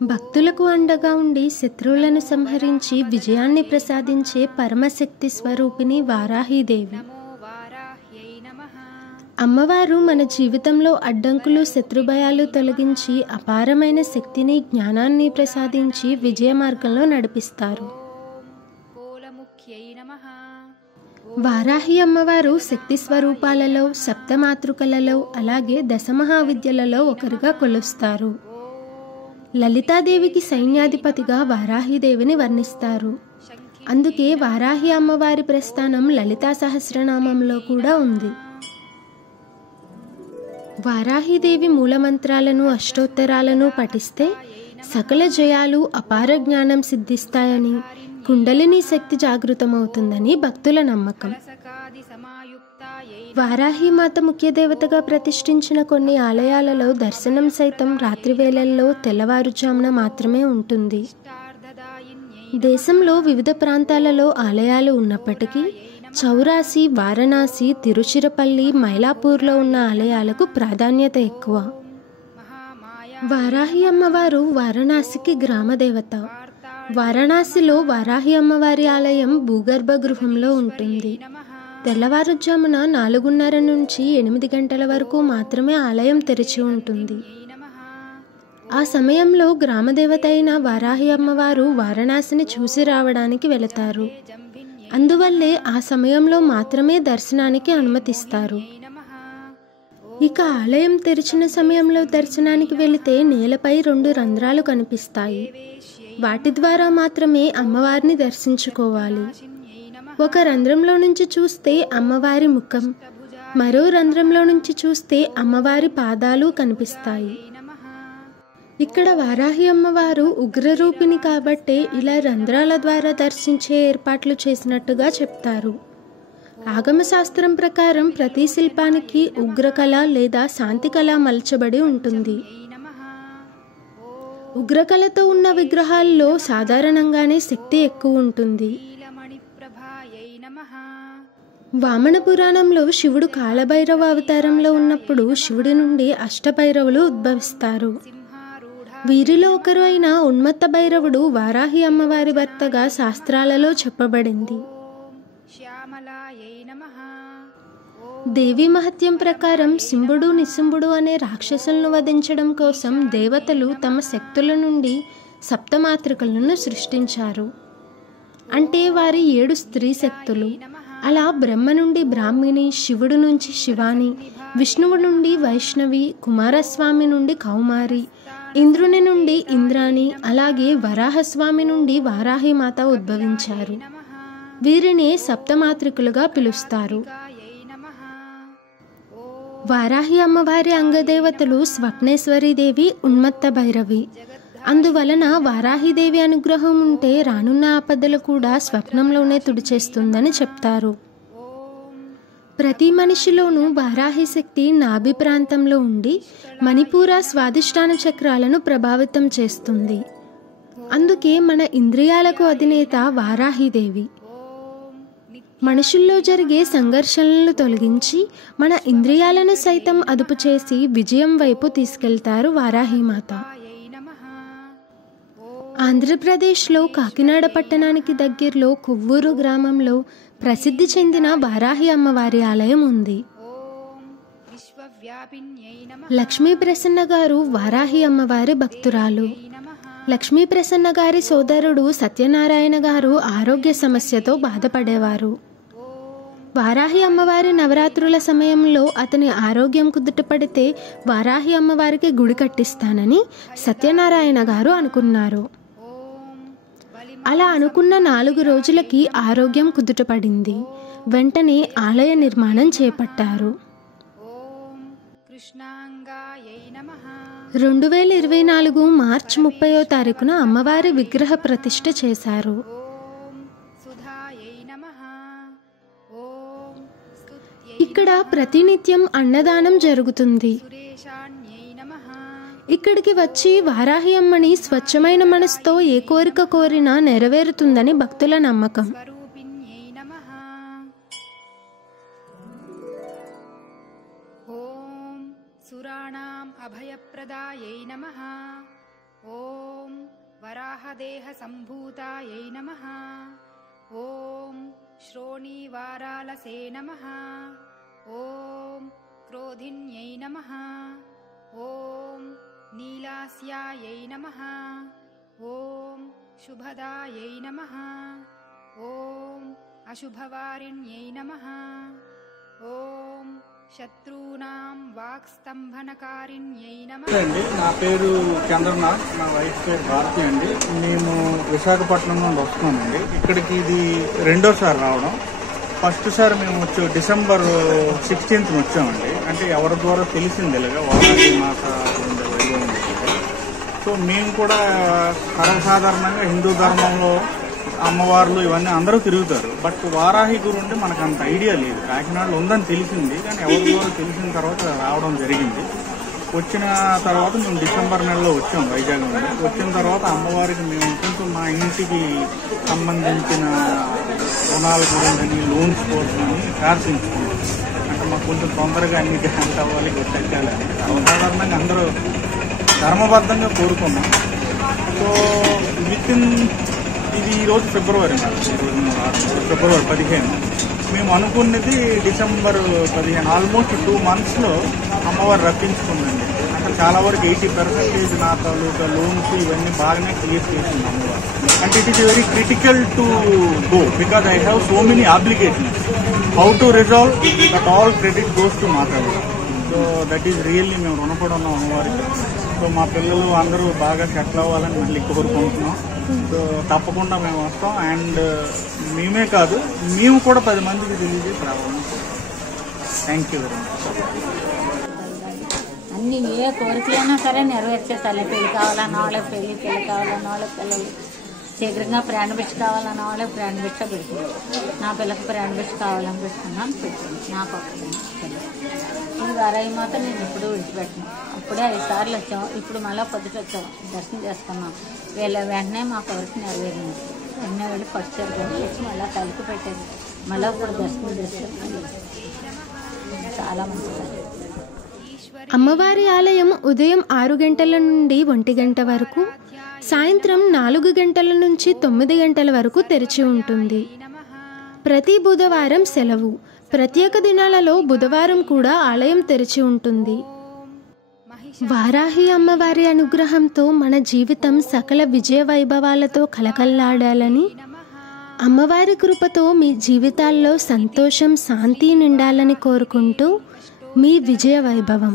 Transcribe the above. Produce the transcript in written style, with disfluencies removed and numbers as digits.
భక్తులకు అండగా ఉండి శత్రువులను సంహరించి విజయాన్ని ప్రసాదించే పరమశక్తి స్వరూపిణి వారాహీదేవి. అమ్మవారు మన జీవితంలో అడ్డంకులు, శత్రుభయాలు తొలగించి అపారమైన శక్తిని, జ్ఞానాన్ని ప్రసాదించి విజయ మార్గంలో నడిపిస్తారు. వారాహి అమ్మవారు శక్తి స్వరూపాలలో, సప్తమాతృకలలో, అలాగే దశమహావిద్యలలో ఒకరిగా కొలుస్తారు. లలితాదేవికి సైన్యాధిపతిగా వారాహిదేవిని వర్ణిస్తారు. అందుకే వారాహి అమ్మవారి ప్రస్థానం లలితా సహస్రనామంలో కూడా ఉంది. వారాహిదేవి మూలమంత్రాలను, అష్టోత్తరాలను పఠిస్తే సకల జయాలు, అపార జ్ఞానం సిద్ధిస్తాయని, కుండలిని శక్తి జాగృతమవుతుందని భక్తుల నమ్మకం. వారాహి మాత ముఖ్య దేవతగా ప్రతిష్ఠించిన కొన్ని ఆలయాలలో దర్శనం సైతం రాత్రి వేళల్లో, తెల్లవారుజామున మాత్రమే ఉంటుంది. దేశంలో వివిధ ప్రాంతాలలో ఆలయాలు ఉన్నప్పటికీ చౌరాసి, వారణాసి, తిరుచిరపల్లి, మైలాపూర్లో ఉన్న ఆలయాలకు ప్రాధాన్యత ఎక్కువ. వారాహి అమ్మవారు వారణాసికి గ్రామదేవత. వారణాసిలో వారాహి అమ్మవారి ఆలయం భూగర్భ గృహంలో ఉంటుంది. తెల్లవారుజామున 4:30 నుంచి 8 గంటల వరకు మాత్రమే ఆలయం తెరిచి ఉంటుంది. ఆ సమయంలో గ్రామదేవత అయిన వారాహి అమ్మవారు వారణాసిని చూసి రావడానికి వెళతారు. అందువల్లే ఆ సమయంలో మాత్రమే దర్శనానికి అనుమతిస్తారు. ఇక ఆలయం తెరిచిన సమయంలో దర్శనానికి వెళితే నేలపై 2 రంధ్రాలు కనిపిస్తాయి. వాటి ద్వారా మాత్రమే అమ్మవారిని దర్శించుకోవాలి. ఒక రంధ్రంలో నుంచి చూస్తే అమ్మవారి ముఖం, మరో రంధ్రంలో నుంచి చూస్తే అమ్మవారి పాదాలు కనిపిస్తాయి. ఇక్కడ వారాహి అమ్మవారు ఉగ్రరూపిణి కాబట్టే ఇలా రంధ్రాల ద్వారా దర్శించే ఏర్పాట్లు చేసినట్టుగా చెప్తారు. ఆగమశాస్త్రం ప్రకారం ప్రతి శిల్పానికి ఉగ్రకళ లేదా శాంతికళ మలచబడి ఉంటుంది. ఉగ్రకళతో ఉన్న విగ్రహాల్లో సాధారణంగానే శక్తి ఎక్కువ ఉంటుంది. వామన పురాణంలో శివుడు కాళభైరవ అవతారంలో ఉన్నప్పుడు శివుడి నుండి అష్టభైరవులు ఉద్భవిస్తారు. వీరిలో ఒకరు అయిన ఉన్మత్త భైరవుడు వారాహి అమ్మవారి భర్తగా శాస్త్రాలలో చెప్పబడింది. దేవి మహత్యం ప్రకారం శింభుడు, నిశుంభుడు అనే రాక్షసులను వధించడం కోసం దేవతలు తమ శక్తుల నుండి సప్తమాతృకలను సృష్టించారు. అంటే వారి 7 స్త్రీ శక్తులు. అలా బ్రహ్మ నుండి బ్రాహ్మిణి, శివుడు నుంచి శివాని, విష్ణువు నుండి వైష్ణవి, కుమారస్వామి నుండి కౌమారి, ఇంద్రుని నుండి ఇంద్రాణి, అలాగే వరాహస్వామి నుండి వారాహి మాత ఉద్భవించారు. వీరిని సప్తమాతృకులుగా పిలుస్తారు. వారాహి అమ్మవారి అంగదేవతలు స్వప్నేశ్వరీదేవి, ఉన్మత్త భైరవి. అందువలన వారాహిదేవి అనుగ్రహం ఉంటే రానున్న ఆపదలు కూడా స్వప్నంలోనే తుడిచేస్తుందని చెప్తారు. ప్రతి మనిషిలోనూ వారాహి శక్తి నాభి ప్రాంతంలో ఉండి మణిపూర, స్వాదిష్టాన చక్రాలను ప్రభావితం చేస్తుంది. అందుకే మన ఇంద్రియాలకు అధినేత వారాహిదేవి. మనుషుల్లో జరిగే సంఘర్షణలను తొలగించి మన ఇంద్రియాలను సైతం అదుపు చేసి విజయం వైపు తీసుకెళ్తారు వారాహిమాత. ఆంధ్రప్రదేశ్లో కాకినాడ పట్టణానికి దగ్గరలో కొవ్వూరు గ్రామంలో ప్రసిద్ధి చెందిన వారాహి అమ్మవారి ఆలయం ఉంది. లక్ష్మీ ప్రసన్న గారు వారాహి అమ్మవారి భక్తురాలు. లక్ష్మీ ప్రసన్న గారి సోదరుడు సత్యనారాయణ గారు ఆరోగ్య సమస్యతో బాధపడేవారు. వారాహి అమ్మవారి నవరాత్రుల సమయంలో అతని ఆరోగ్యం కుదుటపడితే వారాహి అమ్మవారికి గుడి కట్టిస్తానని సత్యనారాయణ గారు అనుకున్నారు. అలా అనుకున్న 4 రోజులకి ఆరోగ్యం కుదుటపడింది. వెంటనే ఆలయ నిర్మాణం చేపట్టారు. 2024 మార్చి 30వ తారీఖున అమ్మవారి విగ్రహ ప్రతిష్ఠ చేశారు. ఇక్కడ ప్రతినిత్యం అన్నదానం జరుగుతుంది. ఇక్కడికి వచ్చి వారాహి అమ్మని స్వచ్ఛమైన మనసుతో ఏ కోరిక కోరినా నెరవేరుతుందని భక్తుల నమ్మకం. సురాణాం అభయప్రదాయై నమః. ఓం वराहदेहसम्भूतायै नमः। ॐ श्रोणीवारालसे नमः। ॐ क्रोधिन्यै नमः। ॐ नीलास्यायै नमः। ॐ शुभदायै नमः। ॐ अशुभवारिण्यै नमः। ॐ శత్రూనాం వాక్స్తంభనకారిణ్యై నమః. అండి, నా పేరు చంద్రనాథ్, నా వైఫ్ పేరు భారతి అండి. మేము విశాఖపట్నం నుండి వస్తున్నామండి. ఇక్కడికి ఇది రెండోసారి రావడం. ఫస్ట్ సారి మేము డిసెంబర్ 16th వచ్చామండి. అంటే ఎవరి ద్వారా తెలిసింది ఇలాగా వారాహి మాత వైభవం. సో మేము కూడా సర్వసాధారణంగా హిందూ ధర్మంలో అమ్మవార్లు ఇవన్నీ అందరూ తిరుగుతారు. బట్ వారాహి గురించి మనకు అంత ఐడియా లేదు. కాకినాడలో ఉందని తెలిసింది, కానీ ఎవరి ద్వారా తెలిసిన తర్వాత రావడం జరిగింది. వచ్చిన తర్వాత మేము డిసెంబర్ నెలలో వచ్చాం వైజాగ్ నుండి. వచ్చిన తర్వాత అమ్మవారికి మేము కొంచెం మా ఇంటికి సంబంధించిన రుణాల గురించి లోన్స్ కోసమని ప్రార్థించుకున్నాం. అంటే మాకు కొంచెం తొందరగా అన్ని గ్రాంట్ అవ్వాలి, తగ్గాలని సర్వసాధారణంగా అందరూ ధర్మబద్ధంగా కోరుకున్నాం. సో ఇది ఈరోజు ఫిబ్రవరి, ఫిబ్రవరి 15. మేము అనుకున్నది డిసెంబర్ 15. ఆల్మోస్ట్ 2 monthsలో అమ్మవారు రప్పించుకుందండి. అంటే చాలా వరకు 80% నా తాలూకా లోన్స్ ఇవన్నీ బాగానే క్లియర్ చేసింది అమ్మవారు. అంటే it is very critical to go because I have so many applications. How to resolve that all credit goes to Mataji. So that is really మేము రుణపడి ఉన్నాం అమ్మవారికి. సో మా పిల్లలు అందరూ బాగా సెటిల్ అవ్వాలని మళ్ళీ కోరుకుంటున్నాం. సో తప్పకుండా మేము వస్తాం. అండ్ మేమే కాదు, మేము కూడా 10 మందికి తెలియజేసి రావాలి. Thank you very much. అన్ని ఏ కోరికలైనా సరే నెరవేర్చే తల్లి. పెళ్లి కావాలన్న వాళ్ళకి పెళ్లి, పెళ్లి కావాలన్న వాళ్ళకి పిల్లలు, శీఘ్రంగా ప్రాణభిక్ష కావాలన్న వాళ్ళకి ప్రాణభిక్ష పెడుతుంది. నా పిల్లకి ప్రాణభిక్ష కావాలని పెట్టుకున్నాను, పెట్టింది. నాకు ఒక్కడే ఈ వారాహి మాత నేను ఎప్పుడూ విడిచిపెట్టాను. అప్పుడే 5 సార్లు వచ్చాము, ఇప్పుడు మళ్ళీ పొద్దుట వచ్చాము, దర్శనం చేసుకున్నాం. వెంటనే మా కోరిక నెరవేరింది. వెంటనే వెళ్ళి ఫస్ట్ చేరుకొని వచ్చి మళ్ళీ తలుపు పెట్టేది. మళ్ళీ ఇప్పుడు దర్శనం చేసుకుని చాలా మంచిది. అమ్మవారి ఆలయం ఉదయం 6 గంటల నుండి 1 గంట వరకు, సాయంత్రం 4 గంటల నుంచి 9 గంటల వరకు తెరిచి ఉంటుంది. ప్రతి బుధవారం సెలవు. ప్రత్యేక దినాలలో బుధవారం కూడా ఆలయం తెరిచి ఉంటుంది. వారాహి అమ్మవారి అనుగ్రహంతో మన జీవితం సకల విజయ వైభవాలతో కలకల్లాడాలని, అమ్మవారి కృపతో మీ జీవితాల్లో సంతోషం, శాంతి నిండాలని కోరుకుంటూ మీ విజయ వైభవం.